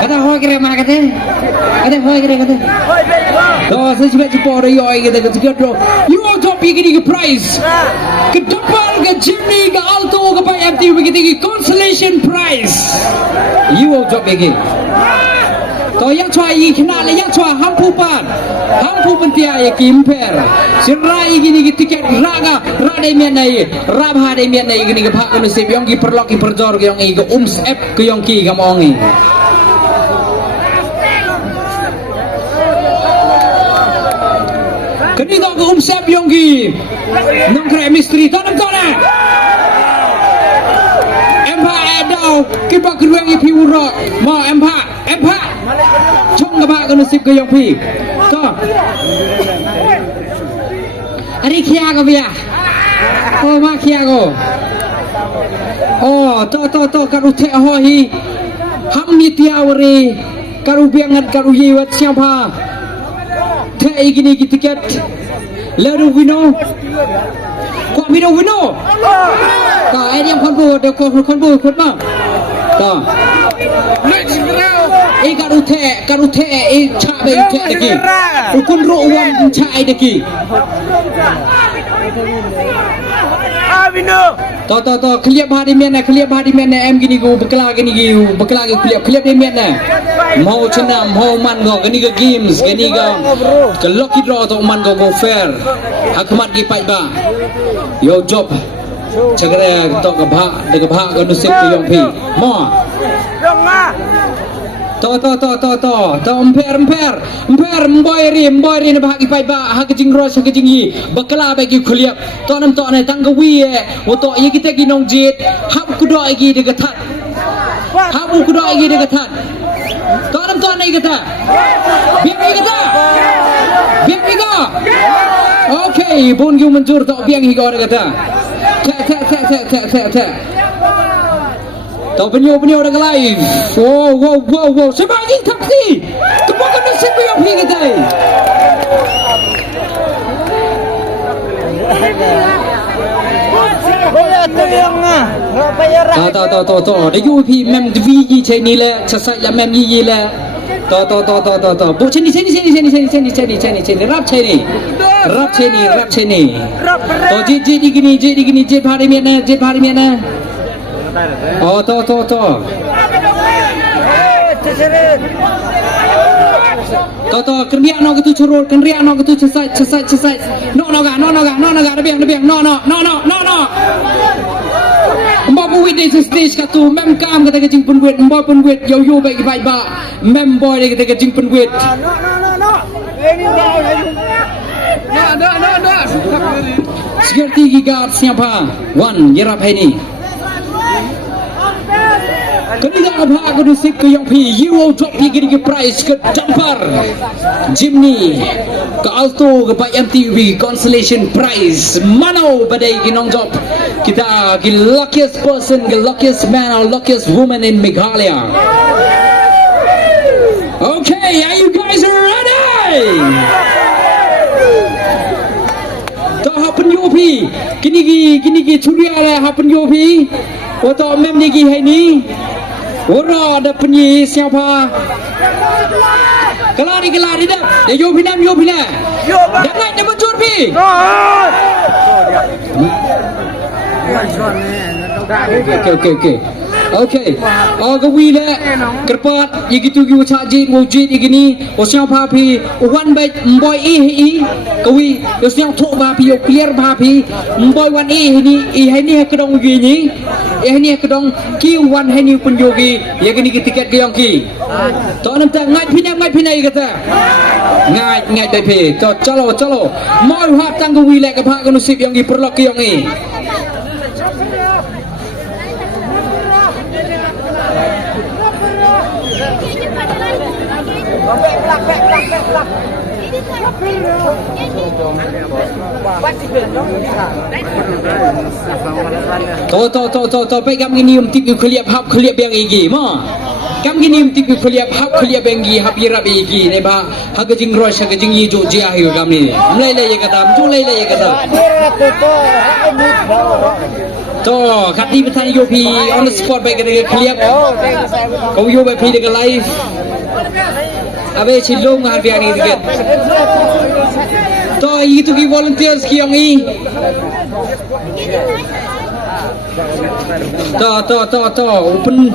kata hoi kira mana kata hoi kira kata oh saya cuma cepat yoi kata kata you all top ini ke prize ke depan ke Jimny ke Alto ke Pak MTV begitu consolation prize you all top ini to yang cua ini kena le yang cua hampu pentia ya kimper serai gini tiket raga radai menai rabha dai menai gini ke Pak Nusib yang ki perlok ki perjor yang ini ke app ke yang ki kamu ongi kini to ke app yang ki nong kre misteri tanam tanam empa edau kipak kedua yang piuro ma empa chung ke Pak Nusib ke yang pi to hari kia ko biya oh ma kia ko oh to karu the ho hi ham ni tiawri karu biangat karu yiwat siapa the igini ki tiket laru wino ko wino ta ai yang kon bu de kon bu ma ta ai karu the ai cha be the deki kun ro wan cha ai deki to kliap hari mana em gini go bekla gini kliap di mana mau cenam mau man go gini ke games gini ke lucky draw to man go fair hakmat gi pai ba yo job cakre to ke bha ke Nusib ke yong pi mo to emper mboy ri na bahagi pai ba ha ke jing ros ke jing yi bakla ba gi khuliap to nam to ne tang wi e wo to yi kita gi nong jit hab ku do gi de gathat hab ku do gi de gathat to nam to ne gata biang ga okay bon gi manjur to biang hi go de gata ta to penyo dah live wow sebanyak taksi kebukan Nusib yang pergi kita to da yu pi mem vi yi che ni le chasa ya mem yi le to bo chen ni rap che ni to ji gini bhari mena oh to kenriak no gitu curut kenriak no gitu cesai no ga biang no mbak buit di stage katu mem kam kata kejing penduit mbak penduit yo bagi baik ba mem boy dia kata kejing penduit no security guard siapa one yerap ini Kanila abha ko Nusib ke yang pi Euro drop gini ke price ke damper Jimny ke Alto ke Pak MTV consolation prize mano badai ginong job kita ke luckiest person ke luckiest man or luckiest woman in Meghalaya. Okay, are you guys ready? To happen yopi kini curia lah happen yopi atau mem ni hai ni ora ada penyi siapa kelari dah ya yo pinam dah naik dah bocor pi okay gawi le kerpat gitu cha ji mujid igini o siapa pi one by boy gawi yo siang thok ba pi yo clear ba pi boy one hai ni kedong gini ni kedong ki one hai ni pun yogi ya gini tiket ke yang ki to nam ta ngai pinai kata ngai dai pi to chalo mau hat tang gawi le ke Pak Nusib yang gi perlok ke yang ni to pegang ini tip khliap hap khliap yang igi ma kam gini tip khliap hap khliap yang igi hap irap igi ne ba ha ke jing rosh ha ke jing yi jo jia hi kam ni mulai le ye kata to kat di betan yo pi on the spot baik ke clear kau yo baik pi dekat live abe cilung harga ni dekat to itu ki volunteers ki yang i to open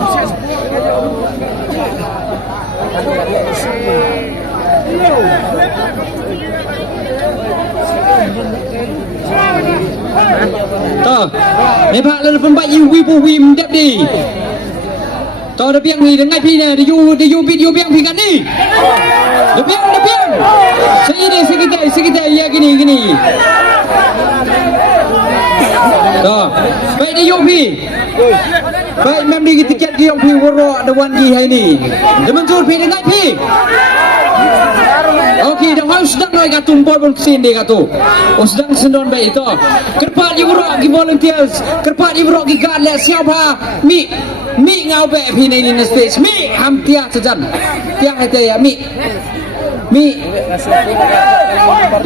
to ni pak le pun pak you we mdap di to de piang ni dengan pi ne de you video piang pi kan ni de piang sekita ya gini to baik de you pi baik mem di tiket ki yang pi woro ada wan gi hai ni de mentur pi dengan pi okey dah harus sedang noi gatung bol sin dia katu sedang sendon baik itu kerpat you woro gi volunteers kerpat you woro gi gad le siapa mi ngau be pi ni in stage mi ham tia sajan tia hai te ya mi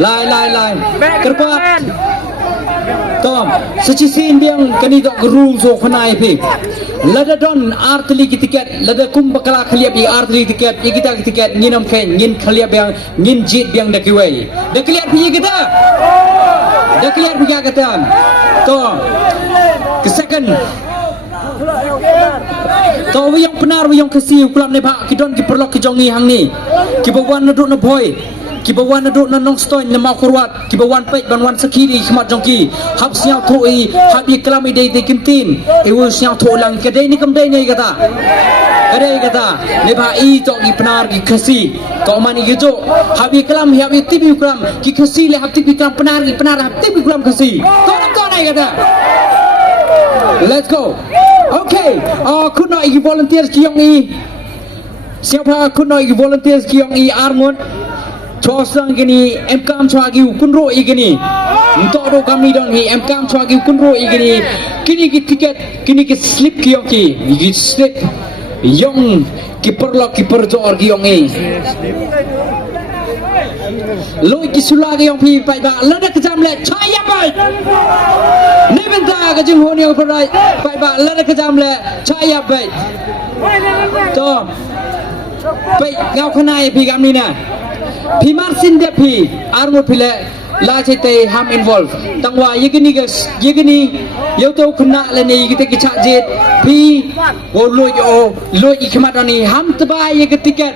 lai kerpat Tom, secisin biang kani dok rule so khanai pi. Lada don artli ki tiket, lada kum bakala khaliap bi artli tiket, ye kita tiket nginam khen, ngin khaliap biang, ngin jit biang dak wei. Dak khaliap pi kita. Dak khaliap pi kita. Tom. Ke second. To yang benar yang kasih kulam ne pak kidon ki perlok ki jongi hang ni. Ki bawan na duk na boy. Ki bawan na duk na nong stoin na ma kurwat ki bawan pek ban wan sakiri khmat jongki hab siao thoi hab ye klami dei te kimtin e wo siao tho lang ke dei ni kam dei nei kata ne ba i to ki penar ki khasi to mani ki jo hab ye klam hab ye tibi klam ki khasi le hab tibi klam penar hab tibi klam khasi to nei kata let's go okay kun noi ki volunteers ki yong i siapa kun noi ki volunteers ki yong i armon Chosang gini, emkam chuagi kunro igini. Untuk do kami dong ni, emkam chuagi kunro igini. Kini ki tiket, kini ki slip ki ki slip. Yong ki perlok ki perjor ki yong ni. Loi ki sulagi yong pi pai ba, lada kejam le, caya pai. Ni benda kejung honi yang perai, pai ba, lada kejam le, caya pai. To, pai ngau kenai pi kami na. Pi marsin dia pi armo pile la chete ham involve tangwa yegini yo to kena le ni kita ki chak jet pi wo lo ikmat ni ham tabai ye tiket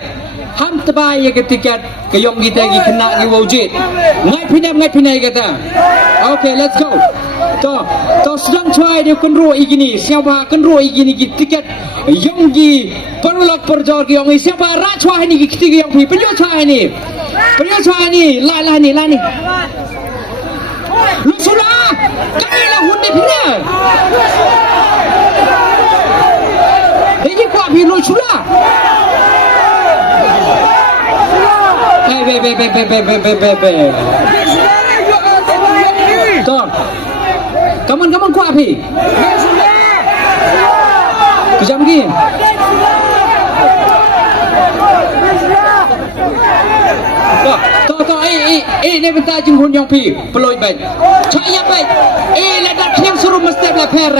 ke yong kita ki kena ki wo jet ngai pinai kata okay let's go to sedang try dia kunro igini siapa kunro igini ki tiket yong gi perlok perjor ki yong siapa ra chwa ni ki tiket yong pi penyo chwa ni lai ni lu sudah kami lah hundi pina ini kuat pi lu sudah be Tom kaman kuat pi kejam lagi to ni bentar jeng hun yang pi peloi baik caya baik la dak thiang suruh mesti la per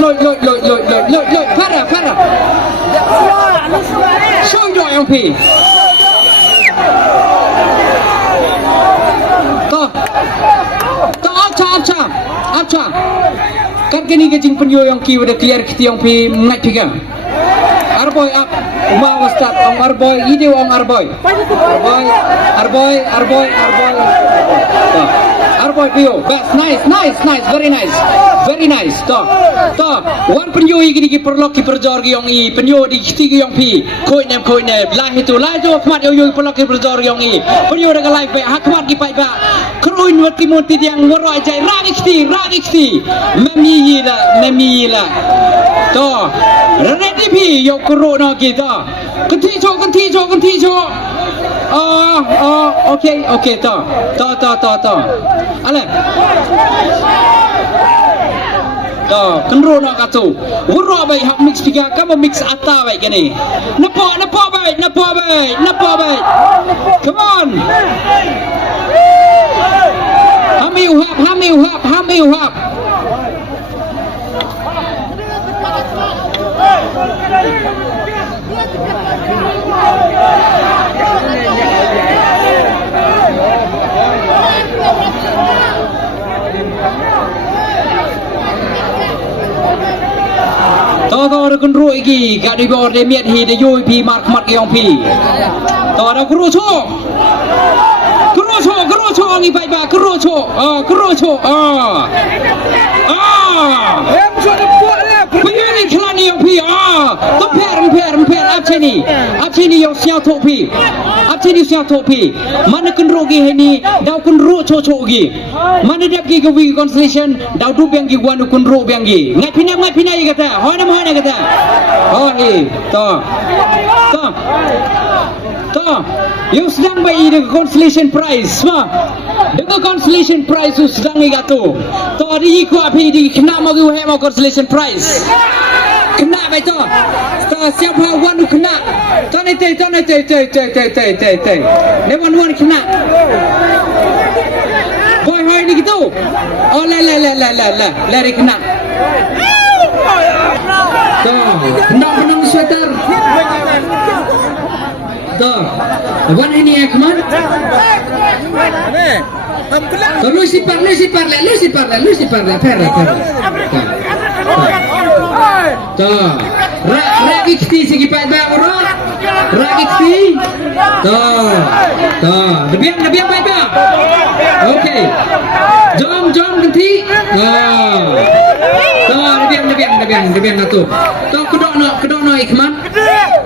loi per show do yang pi to acha kan kini ke jeng penyo yang ki udah clear ki yang pi ngai piga Arboy up, Uma was start on Arboy, ide on Arboy. Arboy Pio, best, nice, very nice. To, one penyo igini ki perlok ki perjor ki yong i, penyo di kiti ki yong pi, koi nem, lah jo kmat yo perlok ki perjor yong i, penyo dah kalai pe, hakmat ki pai ba, keruin wati monti yang waroi jai, ragi kiti, memi la, to, ready pi yo kuro no kita, kenti cho, okay, to, ale. To, kenro nak katu. Wuro baik hak mix tiga, kamu mix ata baik gini. Napa baik. Come on. Hamilhap. Tao đã con ruồi gì cả đi bỏ để miệt thì để vui thì mặt cái ông phi tao đã kru cho nghi bay ba kru cho em cho nó buồn nè bây giờ đi khăn đi ông phi tao phe áp cheni ông siêu thổ phi mana con ruồi gì hay ni đào con ruồi cho gì mana đẹp gì cái vi constellation đào đu bèn gì quan con ruồi bèn gì ngay phi này kata hỏi nam kata to yung sedang bayi dengan consolation prize dengan consolation prize tu sedang igato to di ku api di kena mau he mau consolation prize kena bai to siapa wan tu kena to ni te ne wan kena boy hoy ni gitu oh la kena to kena menang sweater to wan ini ya kaman to lu si parla perra to rakikti segi pat ba ora rakikti to lebiang pat ba okey jom ganti to lebiang tu to kedok ikman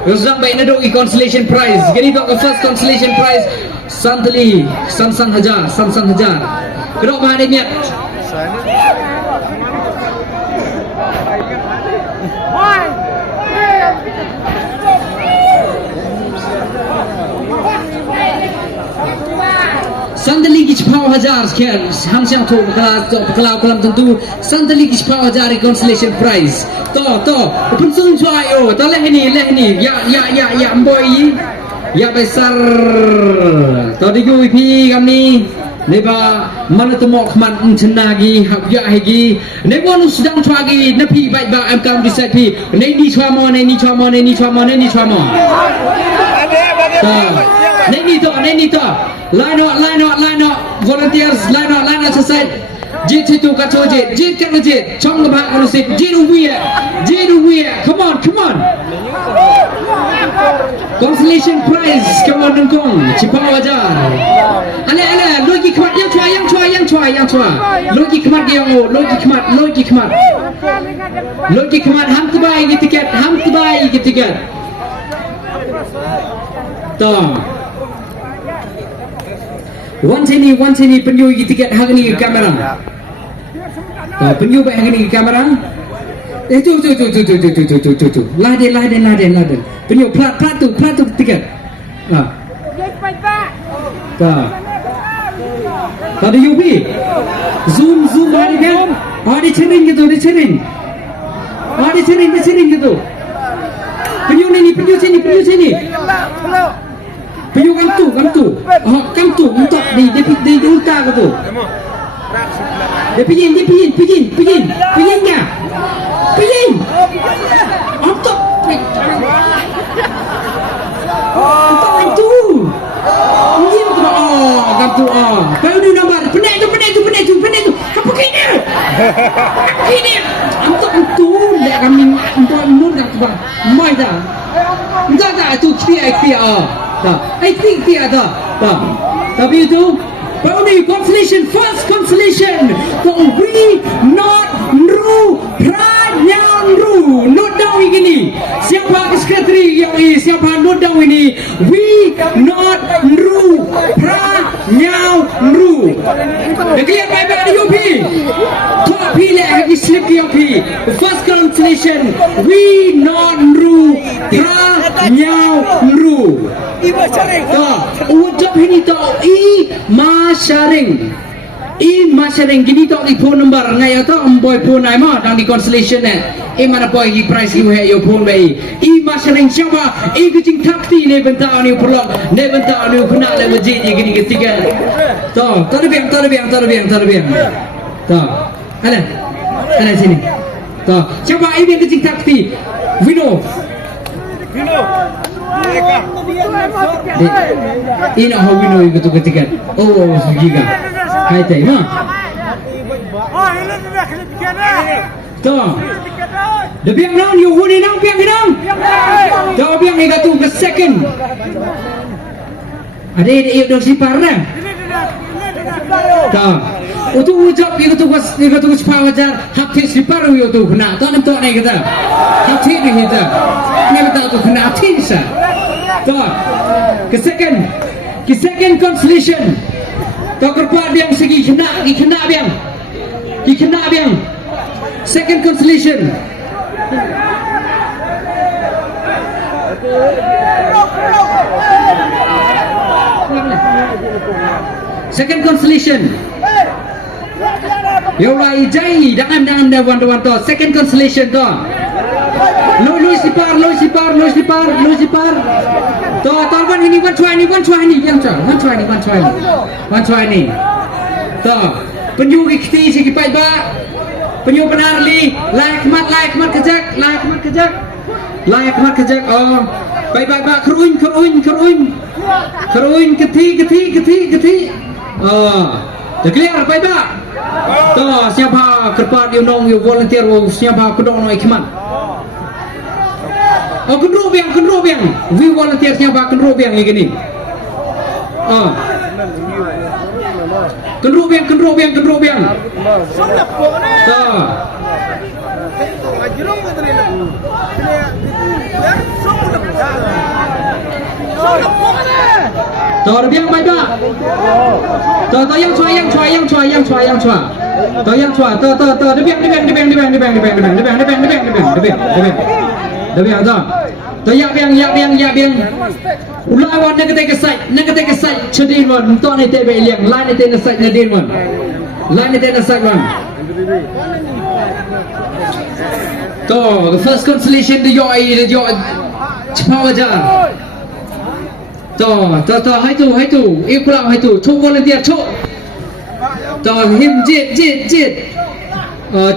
Rozak baik nak doki consolation prize. Gini dok first consolation prize Santali San Hajar. Kedok bahan dia miat. Santali ki 10,000 sekian. Ham siang tu kalau tentu Santali ki 10,000 consolation prize. To pensung cuai to leh ni ya boy ya besar to di UP kami neba mana temok man cenagi hak ya hegi nebo nu sedang cuagi napi baik ba am kam decide pi ni chua mo Neni to line out volunteers line out selesai Jit itu kacau jit kan jit cong ngebak manusia jit uwia come on consolation prize come on dengkong cipau ajar ala logi kemat yang cua logi kemat ham kebai tiket toh One sini penyu tiket hari ni kamera. Penyu baik hari ni kamera. Tu. Laden. Penyu plat tu tiket. Tadi UP. Zoom hari kan. Hari cering gitu. Gitu. Penyu sini. Penyu kantu. Kantu untuk di ulta gitu. Dia pijin. Untuk kantu. Pijin tu. Kantu. Kau ni nomor. Penek tu. Apa kini? Untuk kantu. Dah kami untuk mun kat bang. Mai dah. Enggak tu clear. I think ada. Tapi itu only first consolation. We not ru pranyan ru. Note down ini. Siapa sekretari yang ini? Siapa note down ini? We not ru pranyan ru. Clear by UP. Top pilih lagi slip UP. First consolation. We not ru pranyan ru. Ucap ini tau ma sharing I masyarakat gini tak di phone number ngai atau boy phone nai mah dang di constellation mana boy di price you have your phone bay I masyarakat siapa kucing takti ne bentang ni perlu ne bentang ni kena le wajib gini ketiga to terbiang to ada sini to siapa yang kucing takti Vino ini nak hobi no itu ketiga oh giga hai tay ma to the biang non you huni nang biang nang to biang ni gatu ke second ada ini dong sipar dah to itu ujab itu was pawajar hati sipar itu kena to nem to ni kata hati ni kita ni kata tu kena hati sa to ke second constellation to kerpa biang segi kena biang second constellation yo rai jai dangam dah wan to second constellation to Lui sipar to wan ini wan try ni yang wan try ni to penyu ikti segi pai ba penyu penarli layak mat kejak oh pai ba keruin keti oh dah clear pai ba to siapa kerpat you nong you volunteer siapa kedong noi khmat oh kendro biang we volunteer siapa kendro biang ni gini oh kendro biang to to biang bai ba to yang chua to yang chua to de biang to ya biang ulai wan nak ke sai chedin wan to ni te be liang lai ni te na sai na din wan lai ni te na sai wan to the first constellation the yo chawajar to hai tu ikula hai tu chu volunteer chu to him jit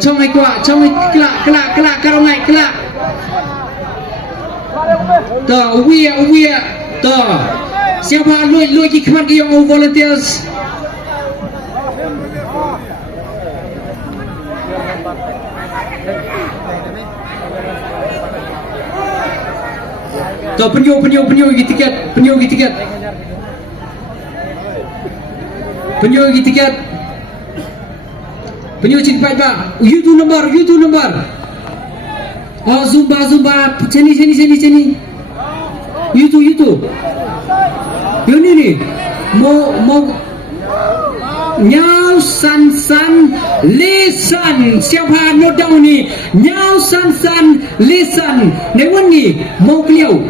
trong ai kela karong ai kela to we to siapa lui ki khmat ki yang volunteers to penyu gi tiket penyu cipat ba YouTube number oh zumba sini YouTube ini ni mau Nyau san listen siapa note down ni Nyau san listen newan ni mau keliau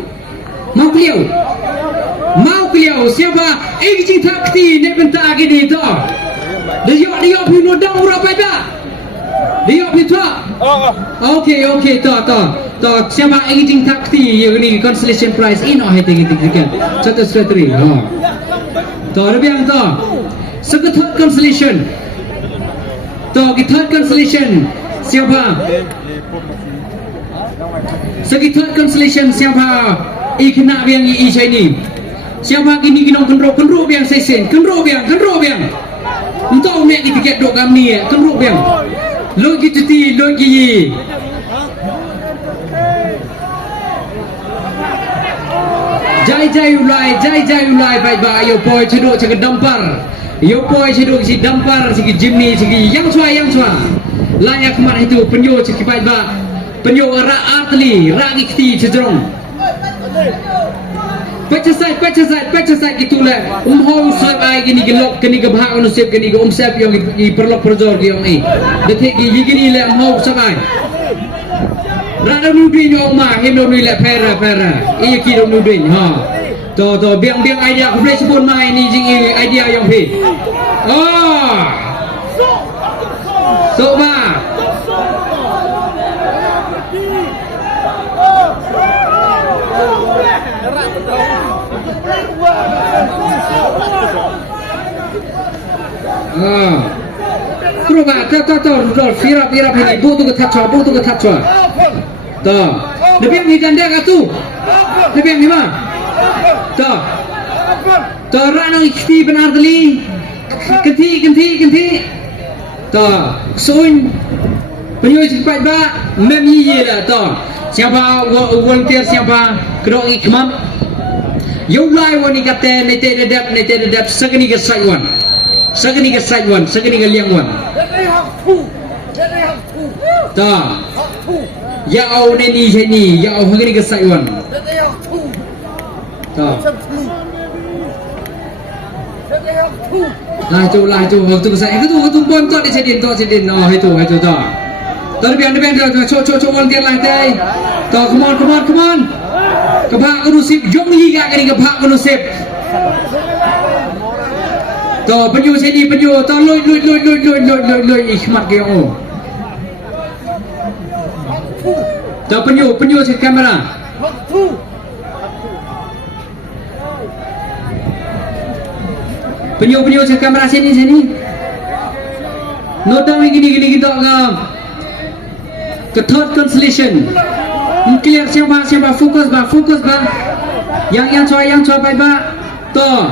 siapa jing takti ne benta gini to dia pu note down berapa dah dia pu tu okay to siapa jing takti yang ni constellation prize ini oh hati kita satu strategi to lebih to second third constellation to third constellation siapa segi third constellation siapa ikna biang i ini siapa gini kendro biang sesen kendro biang entau mek di tiket dok kami ni kendro biang logi jai ulai baik yo boy cedok cek dampar yo boy cedok si dampar si Jimny si yang cua layak mat itu penyo cek baik penyo ra artli ra ngikti cedrong pecah itulah umhau sabai gini gelok gini gebhak unusip gini umsep yang perlok perjor yang ini detik gini le umhau sabai rada nudin yang mah him nudin le pera iya ki nudin to biang idea aku boleh sebut mai ni jing idea yang he Toba. Kruba, Rudolf, Fira ini, butuh ke touch. Tuh, lebih yang hijanda katu, lebih yang lima. Tuh, ranang ikhti benar teli, ganti. Tuh, soin, penyuai cepat ba, memi lah. Tuh, siapa volunteer siapa kedok ikhmam, yulai wani kata nete dedap, segini ke saiwan, segini ke liangwan. Tuh. Ya au neni, ya au hangini ke saiwan. Tuh. Lah itu waktu saya itu bontot di sedin. Oh itu tuh. Tuh biang cok volunteer lah teh. Tuh come on. Kepak konusip jom liga kini kepak konusip. Tuh penyu tuh lui ikhmat ke oh. Tuh penyu si kamera. Penyu si kamera sini. Notang gini kita ke third constellation. Clear siapa fokus ba. Yang coba baik ba. Tuh.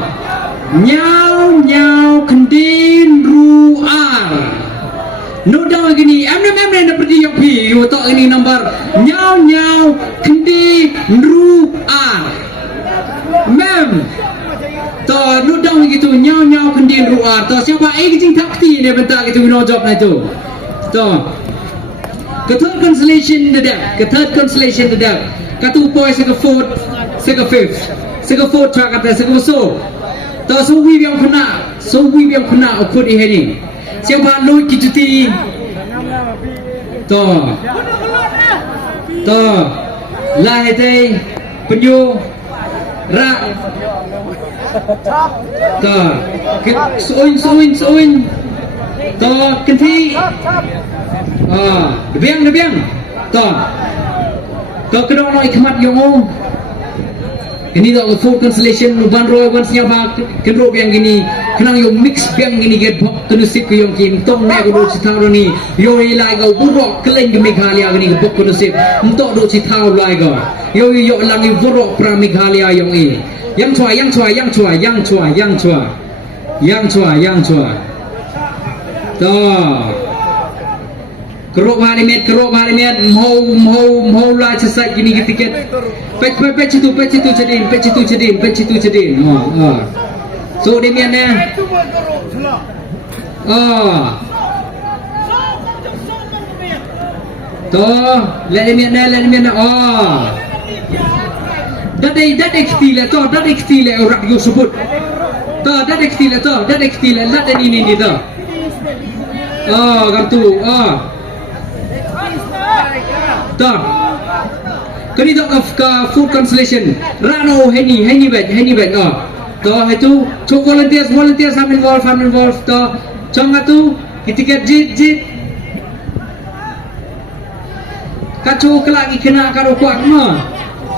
Nyau kendin ruar. Nodang gini, emne pergi yang pi, yo tak ini nombor nyau kendi ruar. Mem, to nodang gitu nyau kendi ruar. To siapa aging takti ni bentar gitu no job na itu. To ke third constellation dedak. Katu boy sega fourth, sega fifth track kata sega so. To so we yang kena ukut ini. Siapa lu kicuti Tuh lah itu penyu rak tuh suin tuh kenti debiang tuh kedua no ikhmat yongo ini tak full constellation ban roy ban siapa kendro yang gini kenang yung mix yang gini get bok konusip yung kim tong na ko si tao ni yo ilai go burok keleng ke Meghalaya gini bok konusip untuk do si tao lai go yo lang yung burok pra Meghalaya yung yang chua Kerok hari met mau lah selesai gini tiket peci tu cedin so demiannya let demiannya dat ekstile orang yo sebut dat ekstile lat ini tu kartu Tuh, kini dok ke food constellation. Rano henny bed. Tuh itu cok volunteers ham involve. Tuh, cong tu ketika jit. Kacu kelagi kena karo kuat mah.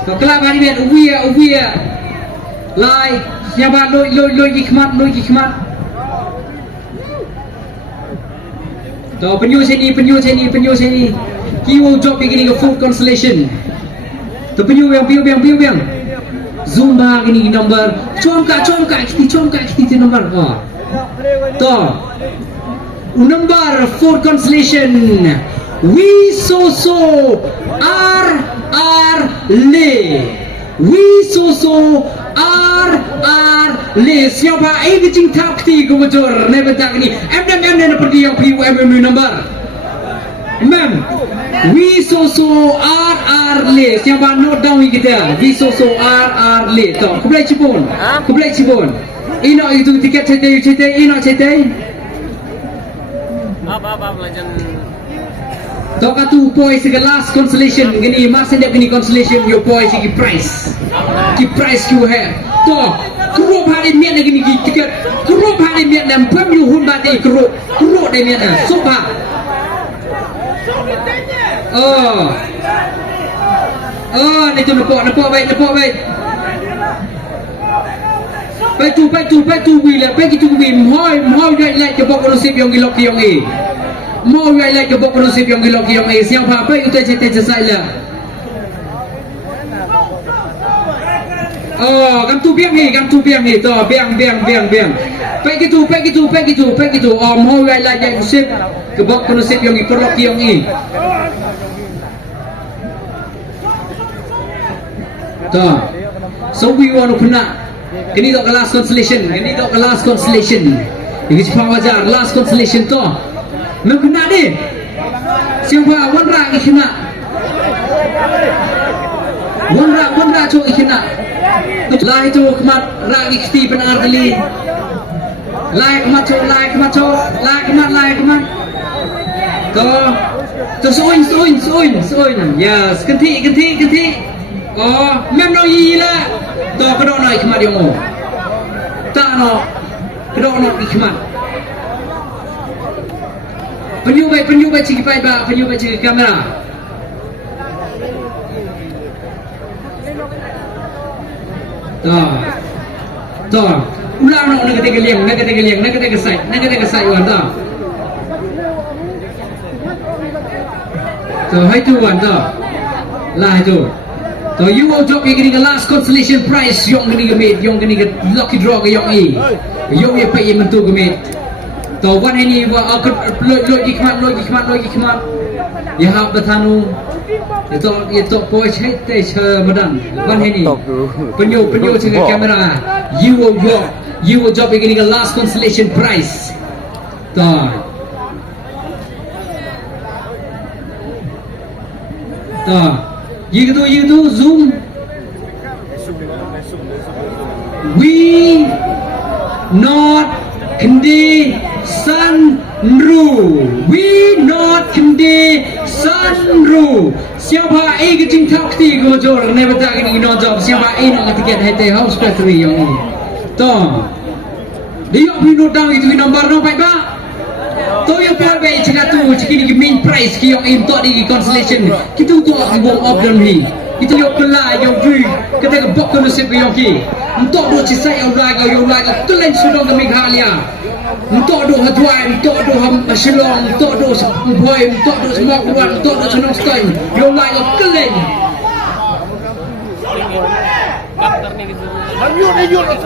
Tuh kelak hari bed ubi ya. Lai siapa loy hikmat. Tuh penyu sini. Kiwo job begini ke food constellation. Tu penyu biang. Zumba gini number. Comka kiti number. Tu. Number food constellation. We so R le. Siapa aging takti gubernur nebetang ni. Em pergi yang PUM number. Mem, we so R le. Siapa note down kita? We so R le. Tahu, kublai cipon. Ino itu tiket cetai. Apa belajar? Tahu katu boy segi last constellation gini masih ada gini constellation your boy segi price. Ki price you have. Tahu, kerup hari mian gini tiket. Kerup hari mian dan pem you hun bati kerup dari mian. Sopa. Ni tu nampak baik. Baik tu wheel, Moi right like ke bok rusip yang gilok yang ni. Moi right like ke bok rusip yang gilok yang ni. Siapa apa itu cerita saya. Kan tu biang ni tu biang. Baik itu. Moi right like rusip ke bok rusip yang gilok yang ni. So we want to kena. Kini tak last constellation. Ini cepat wajar last constellation tu. Nak kena ni. Siapa wanra kena. Wanra tu kena. Lah itu kemat rak ikti benar kali. Lah kemat. Tu soin. Yes, ganti. Memang iya. Tak kedok nak ikhmat yang mau. Tak nak kedok nak ikhmat. Penyu baik cik baik ba, penyu baik cik kamera. Tak. Ulang nak kata geliang, nak kata kesai wan tak. Hai tu wan tak. Lah itu. So you will drop your last consolation prize yang gini ke lucky draw ke yang ni. Yang pay mentu gemit. So one ini aku load ikmat. Ya hab betanu. Itu boy cerita madan. One ini. Penyu dengan kamera. You will drop your last consolation prize. Tak. You do zoom. We not kendi sunru. Siapa ke cinta kti gojor ne bata kini no job. Siapa nak tiket hete house factory yang ni. Dia pinu tahu itu nombor no baik ba. Yang paling baik cakap tu cakap ni main prize ki yang untuk di constellation kita tu ambong of them ni itu yang pelai yang vui kita ke bok konsep yang ki untuk do cisai yang laga kelen sudah ke Meghalaya untuk do hatuai untuk do Shillong untuk do boy untuk do semua kuat untuk do senang style yang laga kelen Hamyuk ni yuk nak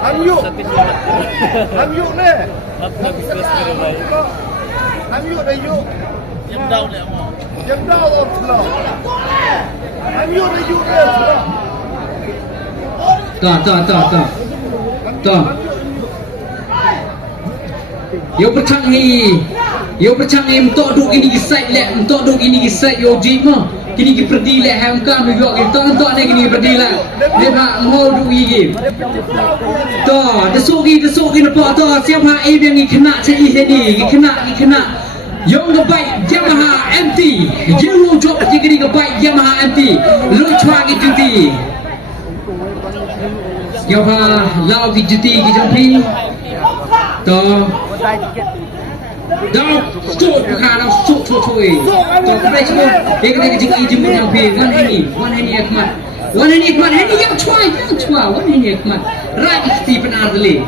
Hamyuk ni Hamyuk ni yuk Jam dau tu Hamyuk ni yuk ni Tak. Yo percaya untuk duk ini site lek untuk duk ini site yo jima kini ki perdi lek ham kam yo kita untuk ada kini perdi lek dia nak mau duk ini to desuk nampak to siapa yang ni kena cari sini kena yang baik Yamaha MT Euro drop jadi baik Yamaha MT lu cuang itu siapa lau di juti ki jampi to dah stok bukan stok cuy to baik semua dia kena jadi jemput yang pi one ini Ahmad ini yang cuai one ini Ahmad rak ikti benar deli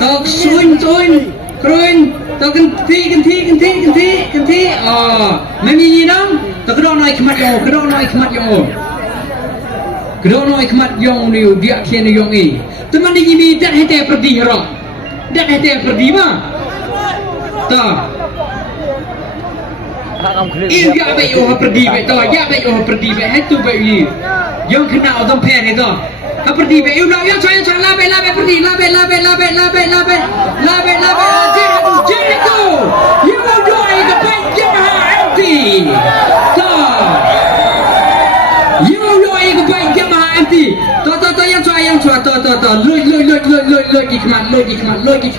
to suin kruin to ganti mami nam to kedok naik Ahmad yang ni dia kena yang ni teman ini dah hete perdi hero dah hete perdi mah tak ya baik oh perdi baik tu ya baik oh perdi baik itu baik yang kena orang pen itu perdi baik you nak yang saya labe perdi labe Jericho you will join the baik Yamaha MT tak you will join the baik Yamaha MT tu yang cua loy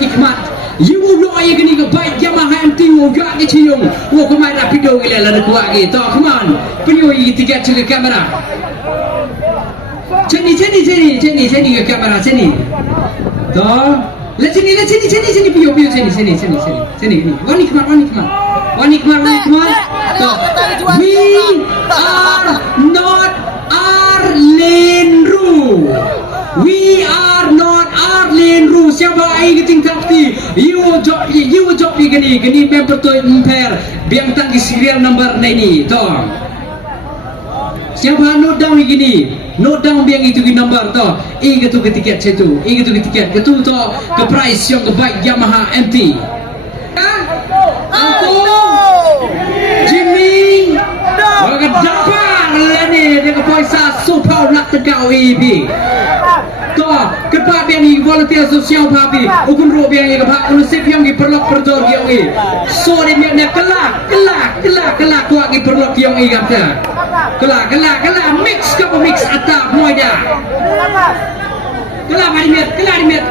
ikmat you will join gini ke baik Yamaha MT juga ke cium kemai rapido gila lah kuat gitu come on penyu tiga ke kamera sini ke kamera sini toh sini penyu sini one ikmat Panik man. We are not Arlen Ru. We are not Arlen Ru. Siapa ai keting takti? You job gini member tu impair. Biang tak di serial number ni tong. Siapa note down gini? Note down biang itu di number tu. Itu ke tiket situ. Itu ke tiket. Itu tu ke price yang ke baik Yamaha MT. Alto Jimmy Wagak dapat ni dia ke poisa super nak tegak EP. To kepak biang ni volunteer sosial papi. Ukun ro biang ni kepak ulusip yang di perlok perjor yang ni. So dia biang kelak kuat di perlok yang ni kata. Kelak mix ke mix atap moi dah. Kelak met.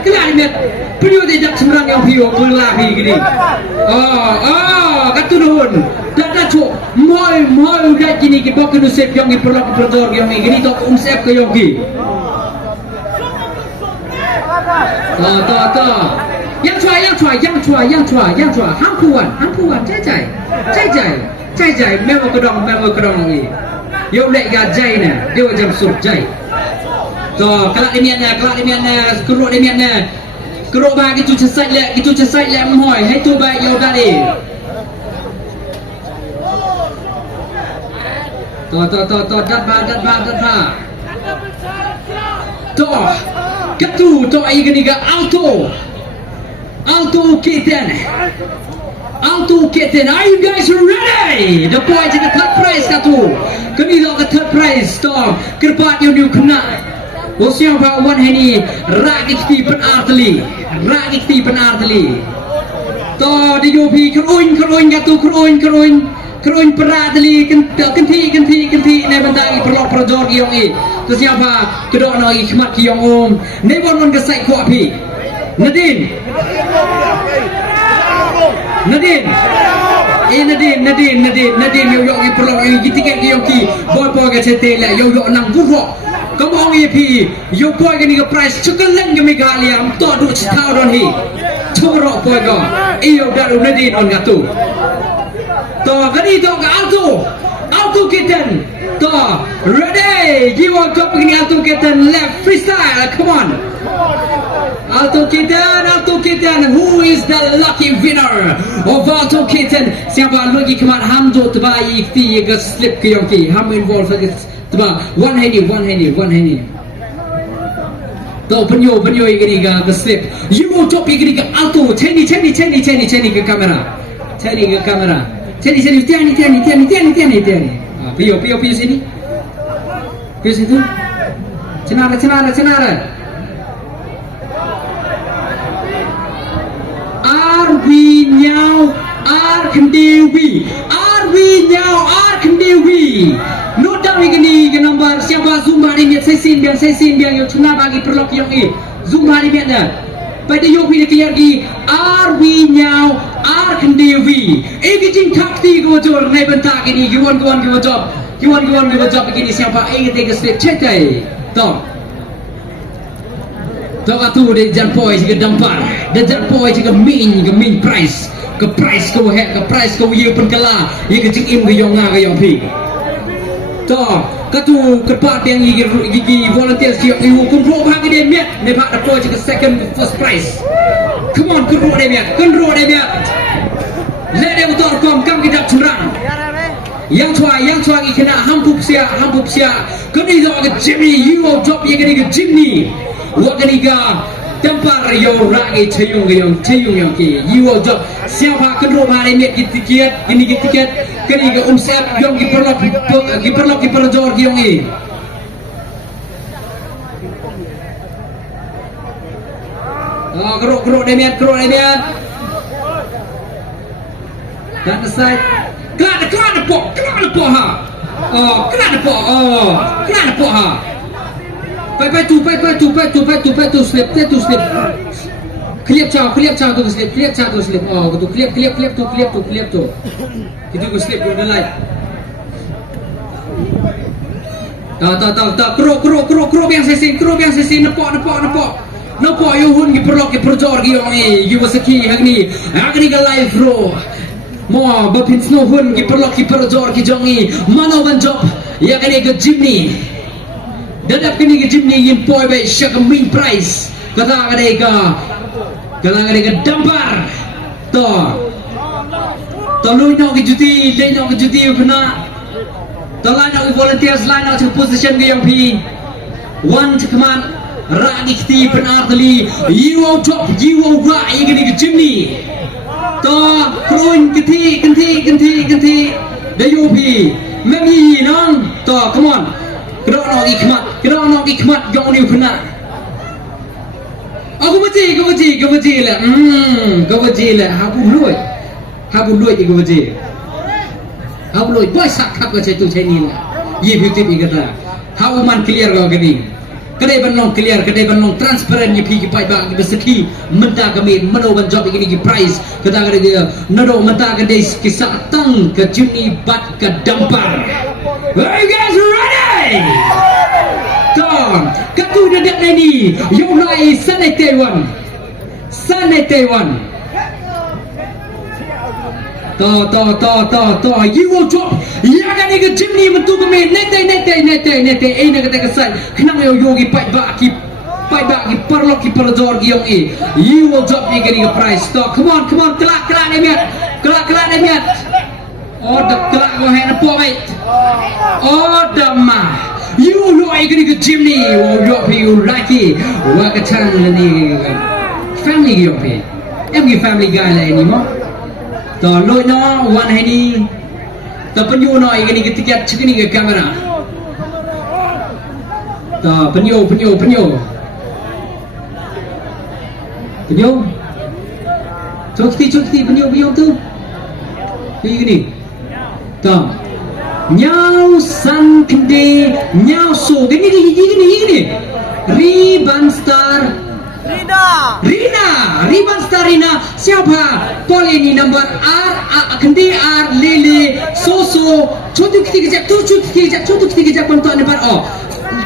Periuk dia jak semrang yang piu berlahi gini. Katurun. Dah cuk. Moi udah gini ke bok ulusip yang di perlok perjor yang ni gini to umsep ke yang ni. Yang cua, hampuan, cai, memang kedong ni. Yo lek gajai na, dia jam sup jai. To, kelak demian na, keruk demian na. Keruk bah gitu cesai lek mohoi, hai tu bah yo dah ni. To, dat bah. To, ketu to ai gini ga Alto Kitten, are you guys ready? The point in the third prize katu. Kini dah ke third prize to. Kerpat yang diu kena. Usia bawan ini rakiti penarteli. To di yopi keruin katu keruin perateli kenti ne bentai perlok perjor yang i. Tu siapa kedok noi khmat ki yang ne bon kesai ko api. Nadine yo ki perlok yo tiket yo ki boy ke cete la yo nang burro. Kamu EP yo boy ke ni ke price cukulan ke megaliam to du chitau don hi. Chumro boy go. Iyo daru Nadine on gatu. To gani to ke Alto Kitten. To ready. Give on top begini Alto Kitten left freestyle. Come on. Alto Kitten, who is the lucky winner of Alto Kitten? Siapa lagi kemat hamdo terbaik ti ke slip ke yongki. Ham involve ke teba one handy. To penyo gini ke slip. You mau top gini ke Alto. Ceni ke kamera. Ceni tiani. Pio sini. Pio situ. Cenara. Arwi nyau Arkendewi. Note down gini ke nombor siapa zoom hari ni sesin biang yo cena bagi perlok yang ni. Zoom hari ni dah. Pada yo pilih clear gi Arwi nyau Arkendewi. Egin takti gojor nai bentak ini giwan job begini siapa egin slip cetai. Tahu tu dia janpoi juga dampar, dia janpoi juga main price, ke price kau ye penkala, ye kecik im ke yong ke yong pi. Tahu, katu kepat yang gigi volunteer siap ibu kontrol bagi dia miat, dia pak dapat juga second first prize. Come on, kontrol dia miat. Let dia betul kom kita curang. Yang cua kena hampup sia. Kini dah ke Jimmy, you job ye kena ke Jimmy. Wakaniga tempar yo ragi ceyung yang ki you job siapa kedua hari ni tiket ini tiket kini ke umsep yang diperlok jor yang ni keruk demian dan side kelana pok ha kelana pok ha. Pai tu slip. Kliap cau tu slip. Oh, tu kliap tu. Itu ku slip on the light. Tak. Kro yang sesin, Nampak yo hun ki perlok ki perjor ki ong you was a key hagni ke live bro. Mo bapin snow hun ki perlok ki jongi mano banjop ya kani ke Jimny dadap kini ke Jimny yin poi bai shak main price kata kani ke dampar to lui no ki juti le no ki juti upna to line no volunteers line out to position ke yang pi one to command rani kti penartali you out top you out right ya kani ke Jimny to kruin ganti dayu pi memi nong to come on kedok nok ikmat gong ni puna aku baji le habu loi habu loi boy sak khap ka tu chai ni la ye beauty bi kata habu man clear go gani kedai banong clear kedai banong transparent ye pi ki pai ba ki saki menta ka me mano ban job ki price kata kada dia nado menta ka dei ki sa tang ka Jimny bat ka dampar. Are you guys ready? Tom katu dedak ni yo lai sanai Taiwan to you will drop ya kan ni ke Jimny mentu ke me nete na kata kesai kenang yo yogi pai ba ki perlok ki perjor ki yong you will drop ni ke price to come on kelak ni miat oh dak kelak go hen po bai oh dama you lo ai ke Jimny oh yo pi you lucky wa ka chang ni family ki yo pi em ki family guy la ni mo to loi no wan hai ni to penyu no ai ni ketika cik ni ke kamera to penyu cokti penyu tu ni gini to nyau san kende nyau so gini ribbon star Rina siapa poli ni number R kendi R lele soso chotu ketiga pentuan number O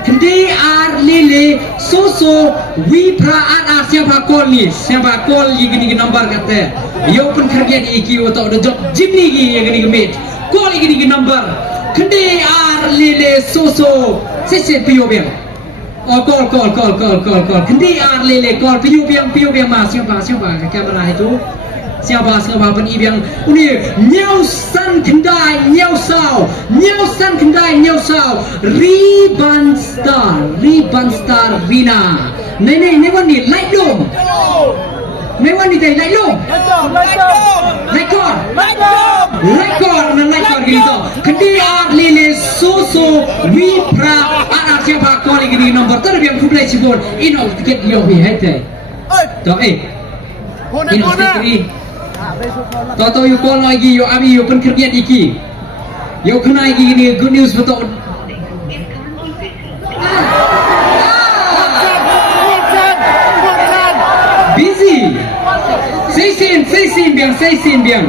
kendi R lele soso wipra R siapa call gini number kata yo pun kerja ni ki atau ada job Jimny ni gini gemit call gini number kendi R lele soso sese pio biang oh call kendi ar lele call piu biang ma siapa ke kamera itu siapa pen ibiang uni nyau san kendai nyau sao ribbon star Rina nei wan ni light dong dai light dong gitu kendi ar lele soso wipra ana siapa call gini nomor terbiang publik cibor ino tiket yo hi hete to ino sekri to yo call lagi yo abi yo pen kerja iki yo kena iki gini good news betul busy say sin biang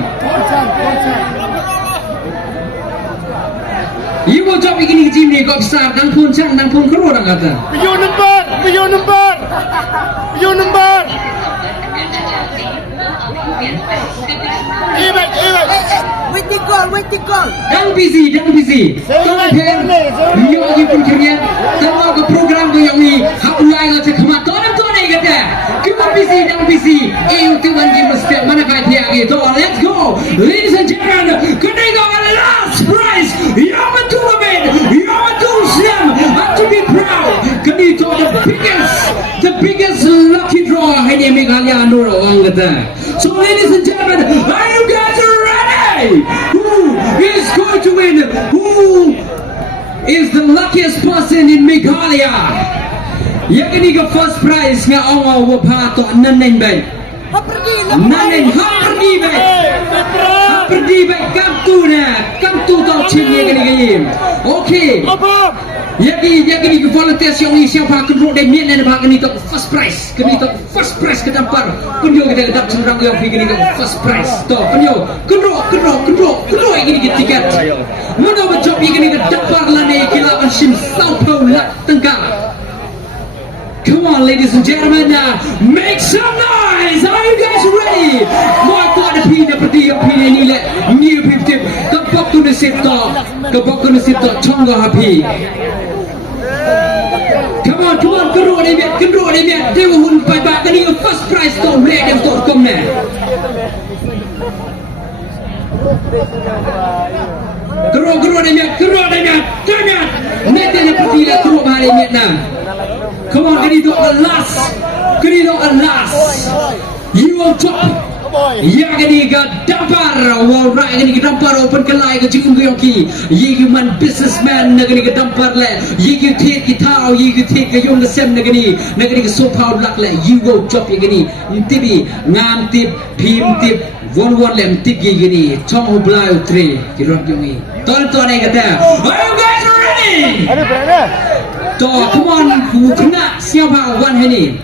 you mau job begini Jimny kau besar dan pun keluar orang kata Piyu number waiting call Jangan busy tolong pen you pun kerja tengok ke program tu yang ni hak ulai kau cekmat tu ni kata kita busy you tuan game step mana kait dia gitu let's go ladies and gentlemen kedai kau ada last prize yang betul Siam have to be proud kedai tu the biggest lucky draw hanya Meghalaya Nur orang kata so ladies and gentlemen are you guys ready? Who is going to win? Who is the luckiest person in Meghalaya? Yang ini ke first prize nga awal wapa to nanen bay. Pergi bay kamtu to chin yang ini game. Okay. Yang ini ke volunteers yang ini siapa kedua day mian dan bahkan ini to first prize. Kini to first prize ke dampar. Penyo kita dapat cenderang yang ini ke first prize. To penyo kedua yang ini ke tiket. Mana berjob yang ini ke dampar lane kilawan sim Sao Paulo tengah. Come on, ladies and gentlemen, make some noise. Are you guys ready? Mọi người đã phi đã đi ở phi này ni lệ nhiều phi tiếp các bác tôi sẽ to trong gò phi. Come on, cứ rùa đây mẹ, tiêu hùn phải bạc cái đi first prize tổ lệ đem tổ công nè. Cứ rùa đây mẹ, mẹ tên là phi là rùa bà đây mẹ nè. Come on, cái đi độ last. You on top. Ya gani ga dampar wal rai gani ga dampar open kelai ga jing yoki ye gu man businessman na gani ga dampar le ye gu thit ki thao ye gu thit ga yong ga sem na gani ga so phau lak le you go chop ye gani tibi ngam tip phim tip won lem tip ye gani chong ho blai tre ki rot yongi ton ai ga ta. Are you guys ready? Ada berapa? To come on ku kena siap hang wan hai ni.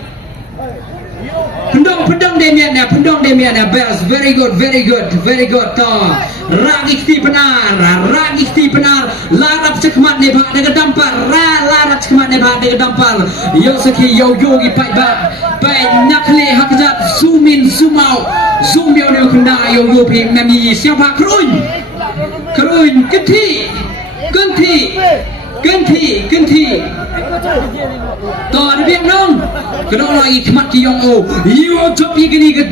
Pendong demian na best. Very good to ragi ti benar larap sekmat ne ba dengan dampar larap sekmat ne ba dengan dampar yo saki yo yogi pai nakle hakjat zoom in zoom out zoom yo ne kena yo pi mami siapa kerun ganti to di biang dong kena lagi kemat ki yong o yo job ye gani ga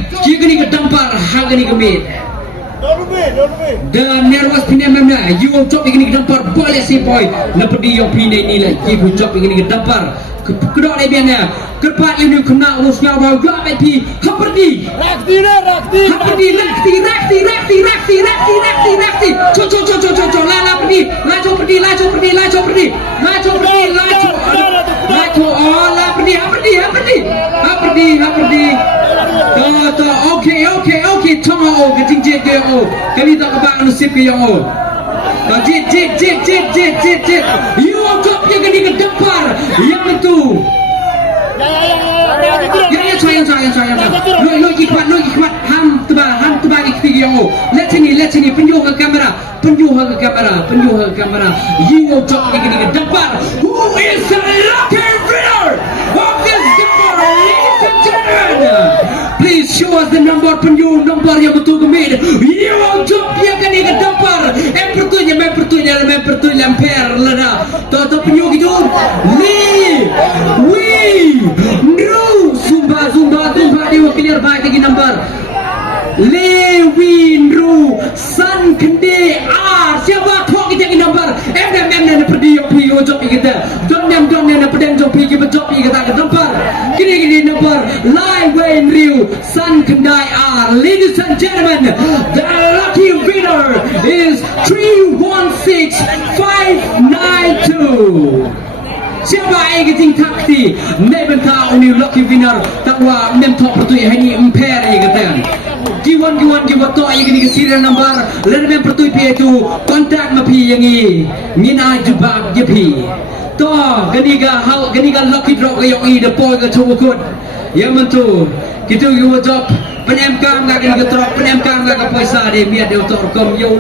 dampar ha gani ga mit dan nervous pinem memna yo job ye gani ga dampar boleh si boy lapdi yo pine ni la ki bu job ye gani ga dampar kedok le biang na kerpat you kena urusnya bawa gak pi haperdi rakti co la perdi okay tong o keting je ke o kali tak bang nasib ke yo jit you job ye gani ga dampar yang itu ya sayang lo ikmat ham tebak ikti yo let sini penjuh ke kamera you job ye gani ga dampar. Who is the lucky winner of this dampar, ladies and gentlemen? Please show us the number yang betul gemid. You job ye gani ga dampar em pertunya lamper lada to penyu gitu Zumba dia clear baik lagi number Lewin San Kende siapa kau kita lagi number em perdi pi job kita dom pedang job kita job kita ke number kini number Lewin San Kendai ladies and gentlemen, the lucky winner is 316592. Siapa yang keting takti nebenta uni lucky winner takwa mem top pertui hani emper ye katan giwan to ye kini serial number len mem pertui pi itu kontak ma pi yang ngina jebab je pi to gani ga lucky draw ga yong de poi ga chukut yang mentu kita yo job penem kam ga gani ga drop penem kam ga paisa de mia de tor kom yo